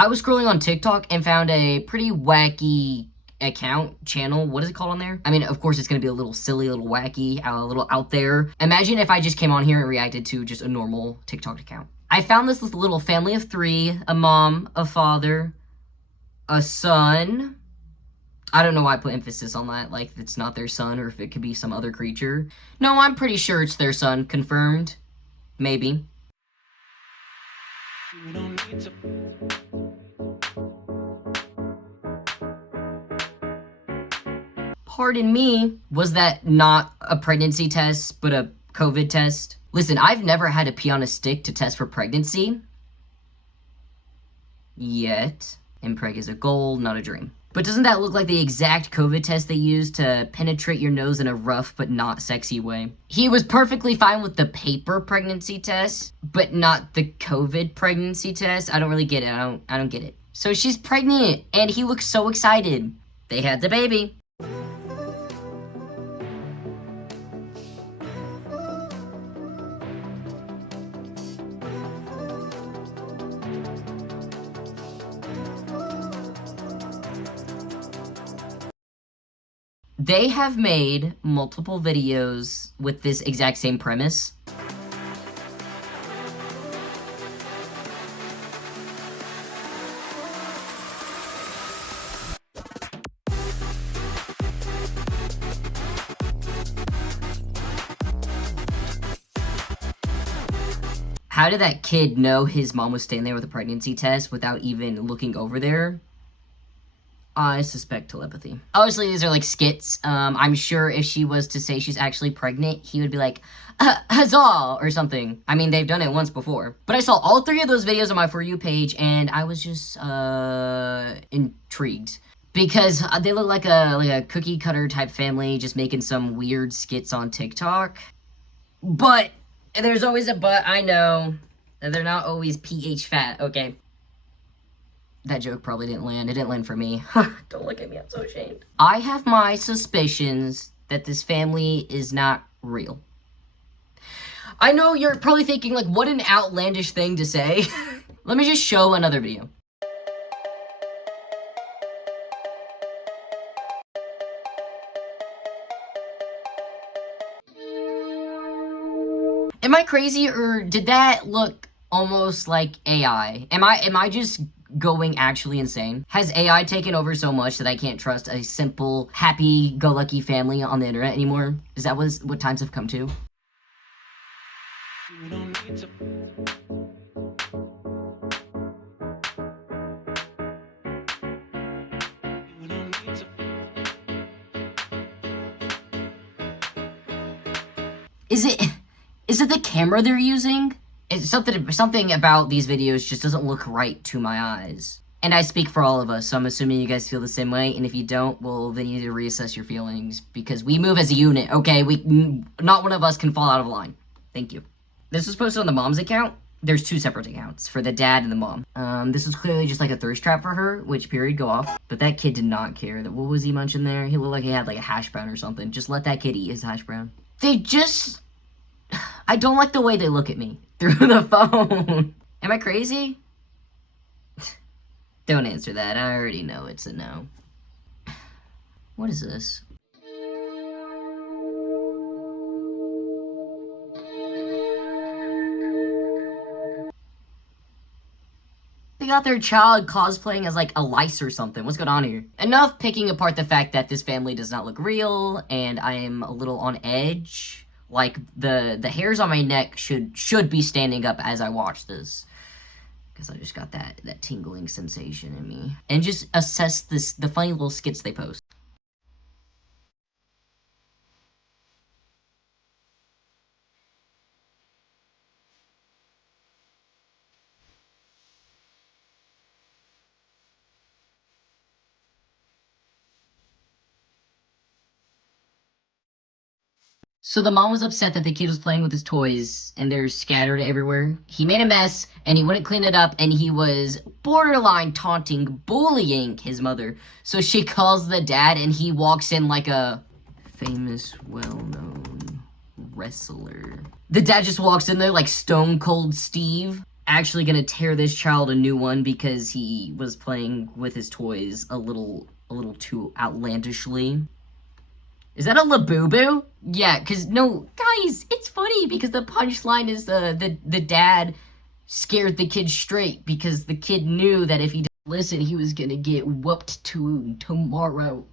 I was scrolling on TikTok and found a pretty wacky channel. What is it called on there? I mean, of course, it's gonna be a little silly, a little wacky, a little out there. Imagine if I just came on here and reacted to just a normal TikTok account. I found this little family of three, a mom, a father, a son. I don't know why I put emphasis on that, like it's not their son or if it could be some other creature. No, I'm pretty sure it's their son, confirmed. Maybe. You don't need to. Pardon me, was that not a pregnancy test, but a COVID test? Listen, I've never had to pee on a stick to test for pregnancy. Yet. Impreg is a goal, not a dream. But doesn't that look like the exact COVID test they used to penetrate your nose in a rough but not sexy way? He was perfectly fine with the paper pregnancy test, but not the COVID pregnancy test. I don't really get it. I don't get it. So she's pregnant, and he looks so excited. They had the baby. They have made multiple videos with this exact same premise. How did that kid know his mom was staying there with a pregnancy test without even looking over there? I suspect telepathy. Obviously, these are like skits. I'm sure if she was to say she's actually pregnant, he would be like, huzzah, or something. I mean, they've done it once before. But I saw all three of those videos on my For You page, and I was just, intrigued. Because they look like a cookie cutter type family just making some weird skits on TikTok. But, there's always a but, I know. They're not always PH fat, okay? That joke probably didn't land. It didn't land for me. Don't look at me, I'm so ashamed. I have my suspicions that this family is not real. I know you're probably thinking, like, what an outlandish thing to say. Let me just show another video. Am I crazy, or did that look almost like AI? Am I just going actually insane? Has AI taken over so much that I can't trust a simple, happy-go-lucky family on the internet anymore? Is that what times have come to? You don't need to. Is it the camera they're using? It's something about these videos just doesn't look right to my eyes. And I speak for all of us, so I'm assuming you guys feel the same way, and if you don't, well, then you need to reassess your feelings, because we move as a unit, okay? Not one of us can fall out of line. Thank you. This was posted on the mom's account. There's two separate accounts, for the dad and the mom. This was clearly just like a thirst trap for her, which period, go off. But that kid did not care. What was he munching there? He looked like he had like a hash brown or something. Just let that kid eat his hash brown. I don't like the way they look at me through the phone. Am I crazy? Don't answer that. I already know it's a no. What is this? They got their child cosplaying as like a lice or something. What's going on here? Enough picking apart the fact that this family does not look real, and I am a little on edge. Like, the hairs on my neck should be standing up as I watch this. Because I just got that tingling sensation in me. And just assess the funny little skits they post. So the mom was upset that the kid was playing with his toys and they're scattered everywhere. He made a mess and he wouldn't clean it up, and he was borderline taunting, bullying his mother. So she calls the dad and he walks in like a famous, well-known wrestler. The dad just walks in there like Stone Cold Steve. actually gonna tear this child a new one because he was playing with his toys a little too outlandishly. Is that a Labubu? Yeah, cause no, guys, it's funny because the punchline is the dad scared the kid straight because the kid knew that if he didn't listen, he was gonna get whooped tomorrow.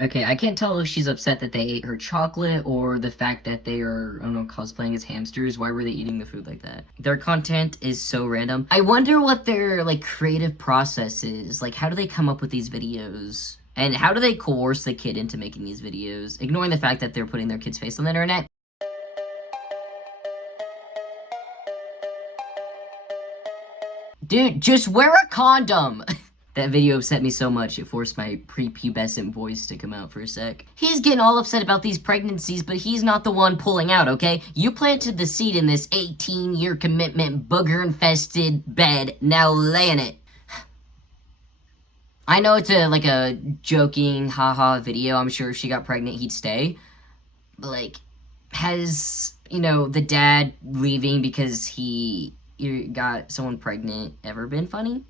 Okay, I can't tell if she's upset that they ate her chocolate or the fact that they are, I don't know, cosplaying as hamsters. Why were they eating the food like that? Their content is so random. I wonder what their, like, creative process is. Like, how do they come up with these videos? And how do they coerce the kid into making these videos? Ignoring the fact that they're putting their kid's face on the internet. Dude, just wear a condom! That video upset me so much, it forced my prepubescent voice to come out for a sec. He's getting all upset about these pregnancies, but he's not the one pulling out, okay? You planted the seed in this 18-year commitment, booger-infested bed. Now lay in it. I know it's like a joking, haha video. I'm sure if she got pregnant, he'd stay. But, like, has, you know, the dad leaving because he got someone pregnant ever been funny?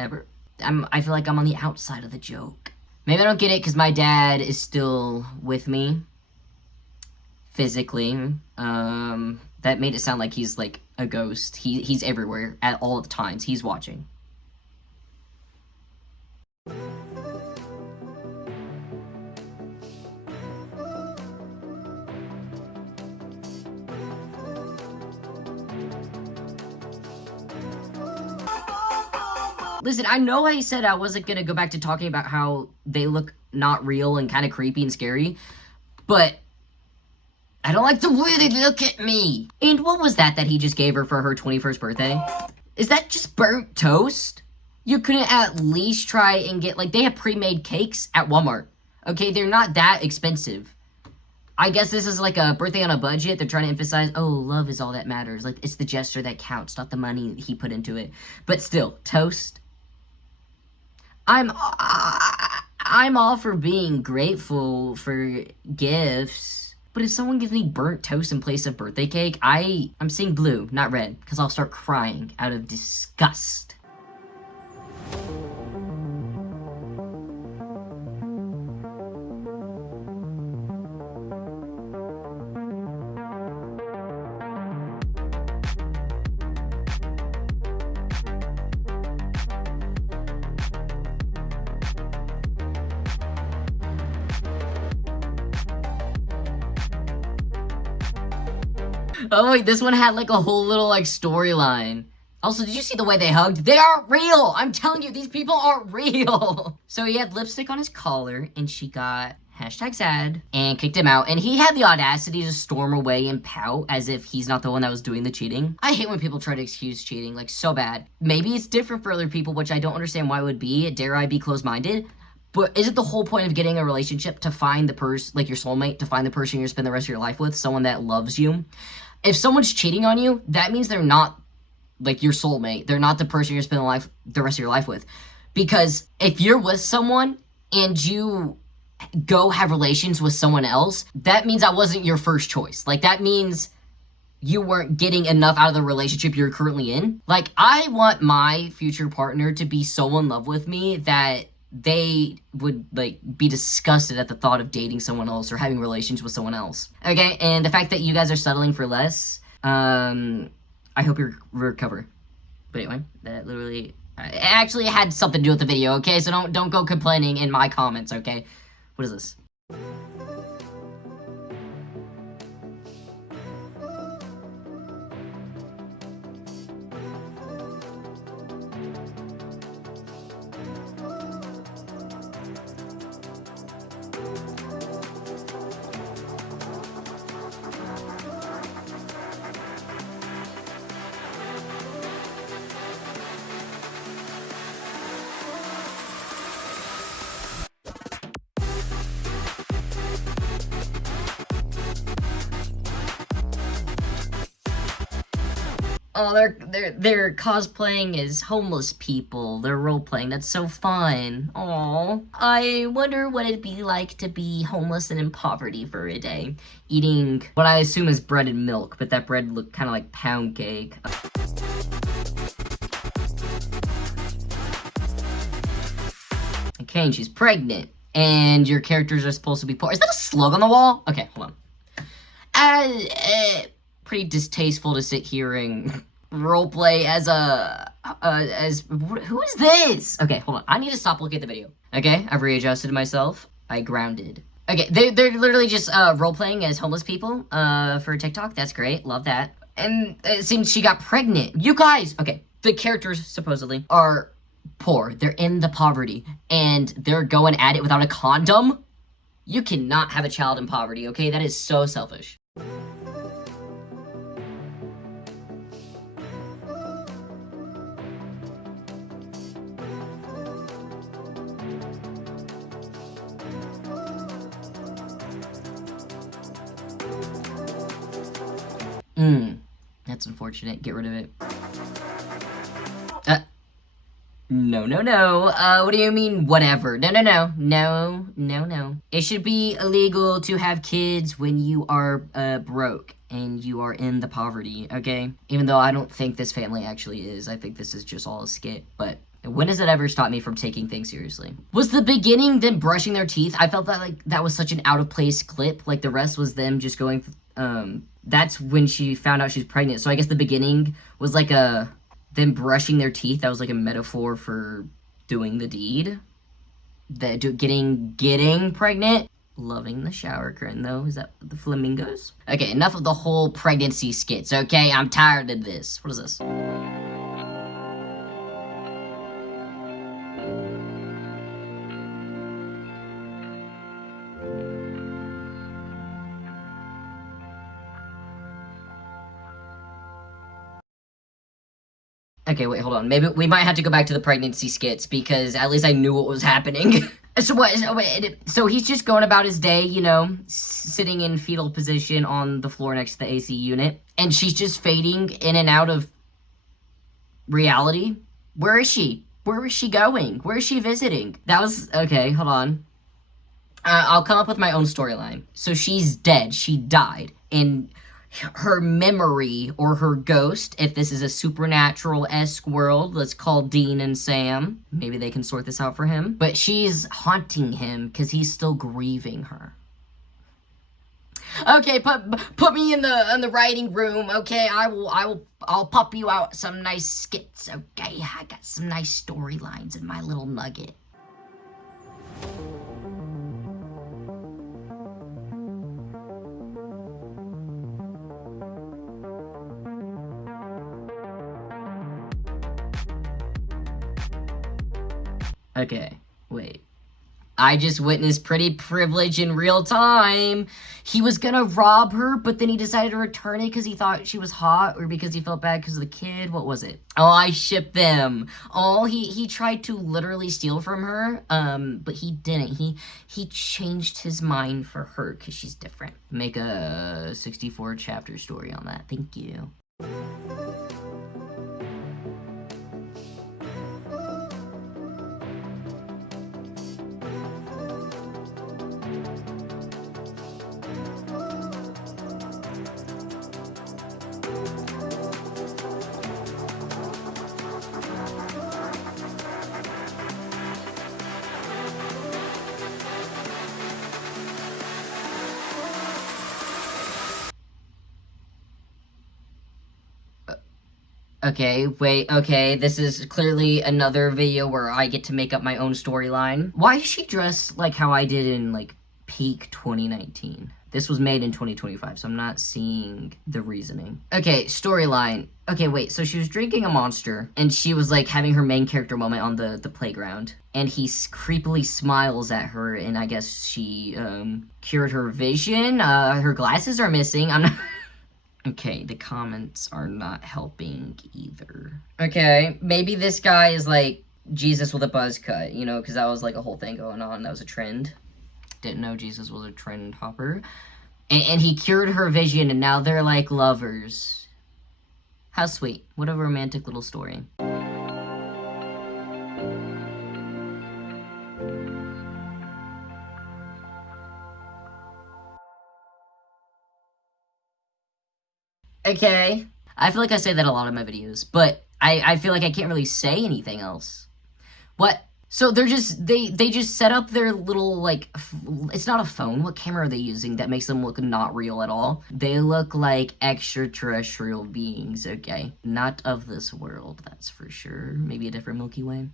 Ever. I feel like I'm on the outside of the joke. Maybe I don't get it because my dad is still with me. Physically. That made it sound like he's like a ghost. He's everywhere at all the times. He's watching. Listen, I know I said I wasn't gonna go back to talking about how they look not real and kind of creepy and scary, but I don't like the way they look at me. And what was that he just gave her for her 21st birthday? Is that just burnt toast? You couldn't at least try and get, like, they have pre-made cakes at Walmart. Okay, they're not that expensive. I guess this is like a birthday on a budget. They're trying to emphasize, oh, love is all that matters. Like, it's the gesture that counts, not the money he put into it. But still, toast. I'm all for being grateful for gifts, but if someone gives me burnt toast in place of birthday cake, I'm seeing blue, not red, because I'll start crying out of disgust. Oh wait, this one had like a whole little like storyline. Also, did you see the way they hugged? They aren't real! I'm telling you, these people aren't real! So he had lipstick on his collar, and she got #sad, and kicked him out, and he had the audacity to storm away and pout as if he's not the one that was doing the cheating. I hate when people try to excuse cheating, like, so bad. Maybe it's different for other people, which I don't understand why it would be. Dare I be closed-minded? But is it the whole point of getting a relationship to find the person, like your soulmate, to find the person you're gonna spend the rest of your life with, someone that loves you? If someone's cheating on you, that means they're not, like, your soulmate. They're not the person you're spending the rest of your life with. Because if you're with someone and you go have relations with someone else, that means I wasn't your first choice. Like, that means you weren't getting enough out of the relationship you're currently in. Like, I want my future partner to be so in love with me that they would, like, be disgusted at the thought of dating someone else or having relations with someone else. Okay, and the fact that you guys are settling for less, I hope you recover. But anyway, that literally, it actually had something to do with the video, okay? So don't go complaining in my comments, okay? What is this? Oh, they're cosplaying as homeless people. They're role-playing. That's so fun. Aw. I wonder what it'd be like to be homeless and in poverty for a day. Eating what I assume is bread and milk, but that bread looked kind of like pound cake. Okay, and she's pregnant. And your characters are supposed to be poor. Is that a slug on the wall? Okay, hold on. Pretty distasteful to sit here and roleplay who is this? Okay, hold on. I need to stop looking at the video. Okay, I've readjusted myself. I grounded. Okay, they're literally just role-playing as homeless people for TikTok. That's great. Love that. And it seems she got pregnant. You guys, okay, the characters supposedly are poor. They're in the poverty and they're going at it without a condom. You cannot have a child in poverty, okay? That is so selfish. That's unfortunate. Get rid of it. No. What do you mean, whatever? No. It should be illegal to have kids when you are, broke and you are in the poverty, okay? Even though I don't think this family actually is. I think this is just all a skit, but when does it ever stop me from taking things seriously? Was the beginning them brushing their teeth? I felt that, like, that was such an out-of-place clip. Like, the rest was them just going, that's when she found out she's pregnant. So I guess the beginning was, like, them brushing their teeth. That was, like, a metaphor for doing the deed. Getting pregnant. Loving the shower curtain, though. Is that the flamingos? Okay, enough of the whole pregnancy skits, okay? I'm tired of this. What is this? Okay, wait, hold on. Maybe we might have to go back to the pregnancy skits because at least I knew what was happening. So he's just going about his day, you know, sitting in fetal position on the floor next to the AC unit. And she's just fading in and out of reality. Where is she? Where is she going? Where is she visiting? That was... Okay, hold on. I'll come up with my own storyline. So she's dead. She died. And her memory or her ghost, if this is a supernatural-esque world, let's call Dean and Sam. Maybe they can sort this out for him. But she's haunting him because he's still grieving her. Okay, put me in the writing room. Okay, I'll pop you out some nice skits. Okay, I got some nice storylines in my little nugget. Okay, wait. I just witnessed pretty privilege in real time. He was gonna rob her, but then he decided to return it because he thought she was hot or because he felt bad because of the kid. What was it? Oh, I shipped them. Oh, he tried to literally steal from her, but he didn't. He changed his mind for her because she's different. Make a 64 chapter story on that. Thank you. Okay, wait, okay, this is clearly another video where I get to make up my own storyline. Why is she dressed like how I did in, like, peak 2019? This was made in 2025, so I'm not seeing the reasoning. Okay, storyline. Okay, wait, so she was drinking a Monster, and she was, like, having her main character moment on the playground. And he creepily smiles at her, and I guess she, cured her vision. Her glasses are missing. I'm not... Okay, the comments are not helping either. Okay, maybe this guy is like Jesus with a buzz cut, you know, because that was like a whole thing going on. That was a trend. Didn't know Jesus was a trend hopper. And he cured her vision, and now they're like lovers. How sweet. What a romantic little story. Okay. I feel like I say that a lot in my videos, but I feel like I can't really say anything else. What? So they're just, they just set up their little, like, it's not a phone. What camera are they using that makes them look not real at all? They look like extraterrestrial beings, okay? Not of this world, that's for sure. Maybe a different Milky Way.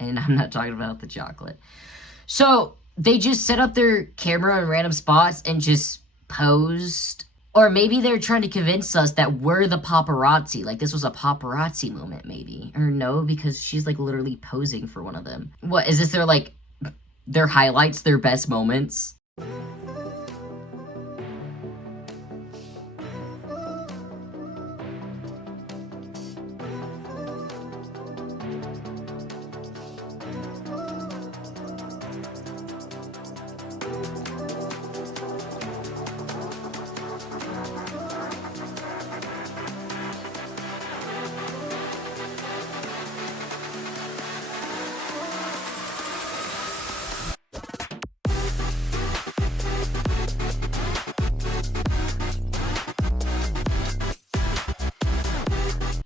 And I'm not talking about the chocolate. So they just set up their camera in random spots and just posed. Or maybe they're trying to convince us that we're the paparazzi. Like, this was a paparazzi moment, maybe. Or no, because she's, like, literally posing for one of them. What, is this their, like, their highlights, their best moments?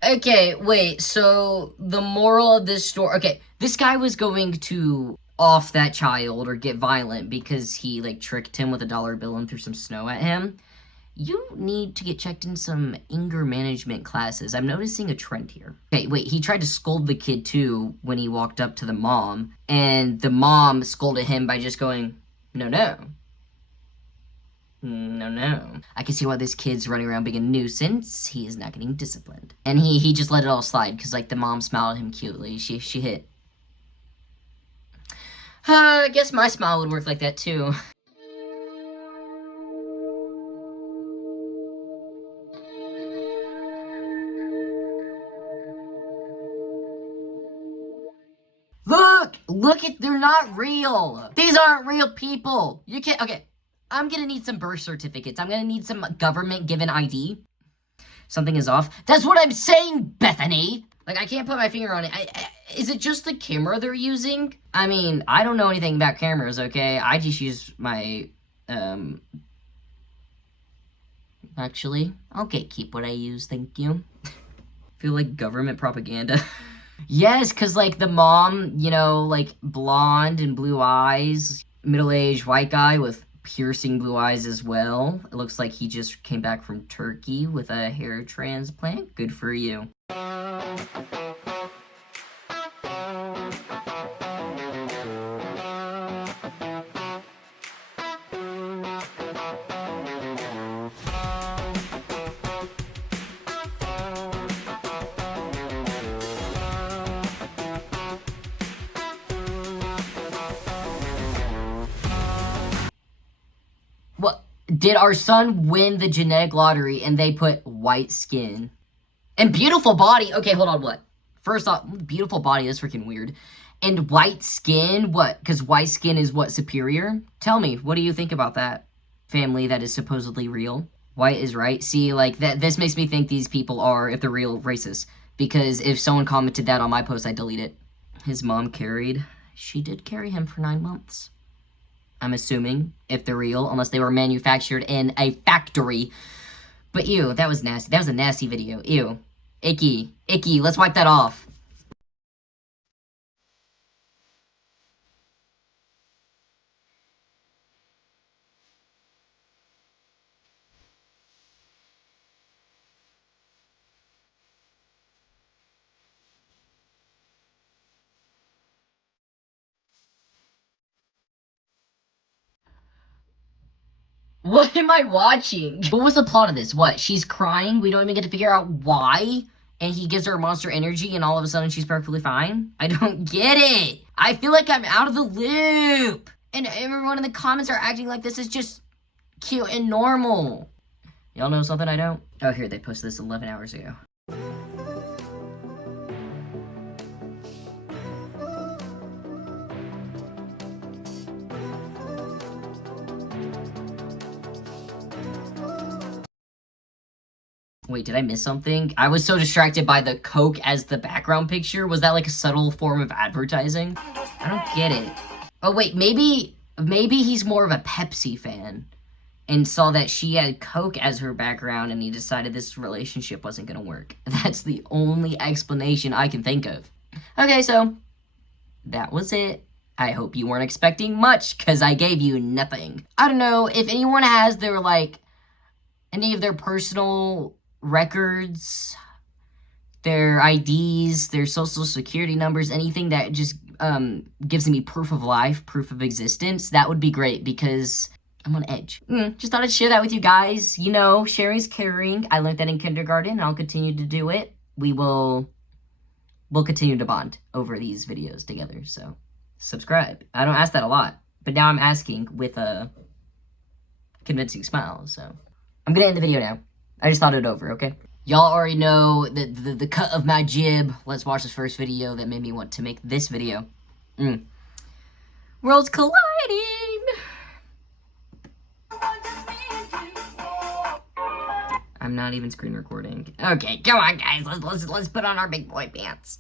Okay, wait, so the moral of this story... Okay, this guy was going to off that child or get violent because he, like, tricked him with a dollar bill and threw some snow at him. You need to get checked in some anger management classes. I'm noticing a trend here. Okay, wait, he tried to scold the kid, too, when he walked up to the mom, and the mom scolded him by just going, no, no. No. I can see why this kid's running around being a nuisance. He is not getting disciplined. And he just let it all slide, because, like, the mom smiled at him cutely. She hit. I guess my smile would work like that, too. Look they're not real. These aren't real people. You can't, okay. I'm gonna need some birth certificates. I'm gonna need some government-given ID. Something is off. That's what I'm saying, Bethany! Like, I can't put my finger on it. Is it just the camera they're using? I mean, I don't know anything about cameras, okay? I just use my, Actually, I'll keep what I use, thank you. Feel like government propaganda. Yes, because, like, the mom, you know, like, blonde and blue eyes, middle-aged white guy with piercing blue eyes as well. It looks like he just came back from Turkey with a hair transplant. Good for you. What? Did our son win the genetic lottery and they put white skin? And beautiful body? Okay, hold on, what? First off, beautiful body, that's freaking weird. And white skin? What? Because white skin is what, superior? Tell me, what do you think about that? Family that is supposedly real? White is right. See, like, this makes me think these people are, if they're real, racist. Because if someone commented that on my post, I'd delete it. His mom carried. She did carry him for 9 months. I'm assuming, if they're real, unless they were manufactured in a factory. But ew, that was nasty. That was a nasty video. Ew. Icky. Icky. Let's wipe that off. What am I watching? What was the plot of this? What? She's crying? We don't even get to figure out why? And he gives her monster energy and all of a sudden she's perfectly fine? I don't get it! I feel like I'm out of the loop! And everyone in the comments are acting like this is just cute and normal. Y'all know something I don't? Oh, here, they posted this 11 hours ago. Wait, did I miss something? I was so distracted by the Coke as the background picture. Was that like a subtle form of advertising? I don't get it. Oh wait, maybe he's more of a Pepsi fan and saw that she had Coke as her background and he decided this relationship wasn't gonna work. That's the only explanation I can think of. Okay, so that was it. I hope you weren't expecting much, because I gave you nothing. I don't know, if anyone has their, like, any of their personal records, their IDs, their social security numbers, anything that just gives me proof of life, proof of existence, that would be great, because I'm on edge. Just thought I'd share that with you guys. You know, sharing's caring. I learned that in kindergarten, and I'll continue to do it. We'll continue to bond over these videos together, so subscribe. I don't ask that a lot, but now I'm asking with a convincing smile, so. I'm gonna end the video now. I just thought it over, okay? Y'all already know the cut of my jib. Let's watch this first video that made me want to make this video. Worlds colliding! I'm not even screen recording. Okay, come on guys, let's put on our big boy pants.